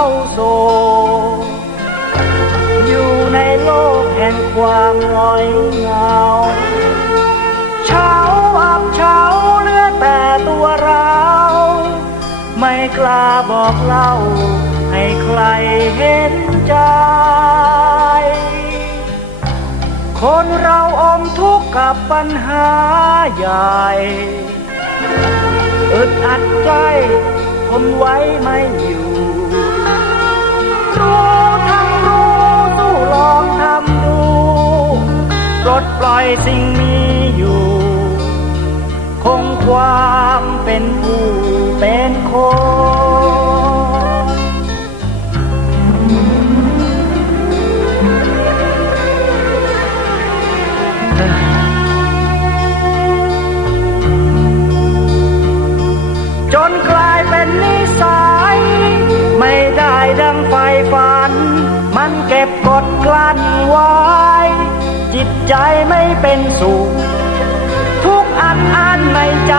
าโศอยู่ในโลกแห่งความง่อยเงาเช้าอับเช้าเลือดแต่ตัวเรา ไม่กล้าบอกเล่า ให้ใครเห็นใจ คนเราอมทุกข์กับปัญหาใหญ่อึดอัดใจทนไว้ไม่อยู่ อยสิ่งมีอยู่ คงความเป็นผู้เป็นคนจนกลายเป็นนิสัยไม่ได้ดังไฟฝัน มันเก็บกดกลั้นไว้ จิตใจไม่เป็นสุข ทุกอันอันในใจ